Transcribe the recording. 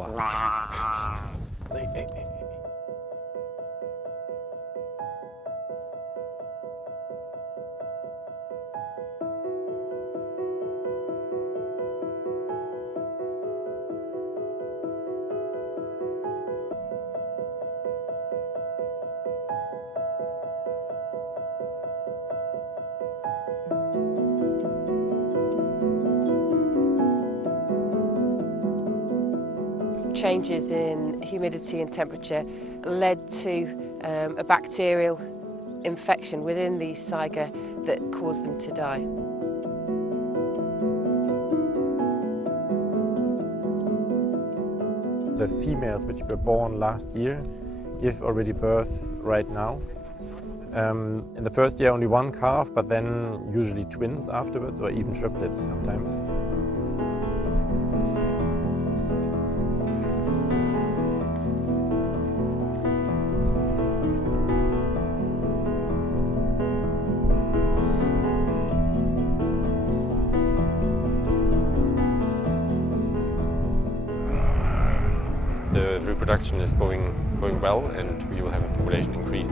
Wow. Changes in humidity and temperature led to a bacterial infection within these saiga that caused them to die. The females which were born last year give already birth right now. In the first year only one calf, but then usually twins afterwards, or even triplets sometimes. The reproduction is going well, and we will have a population increase.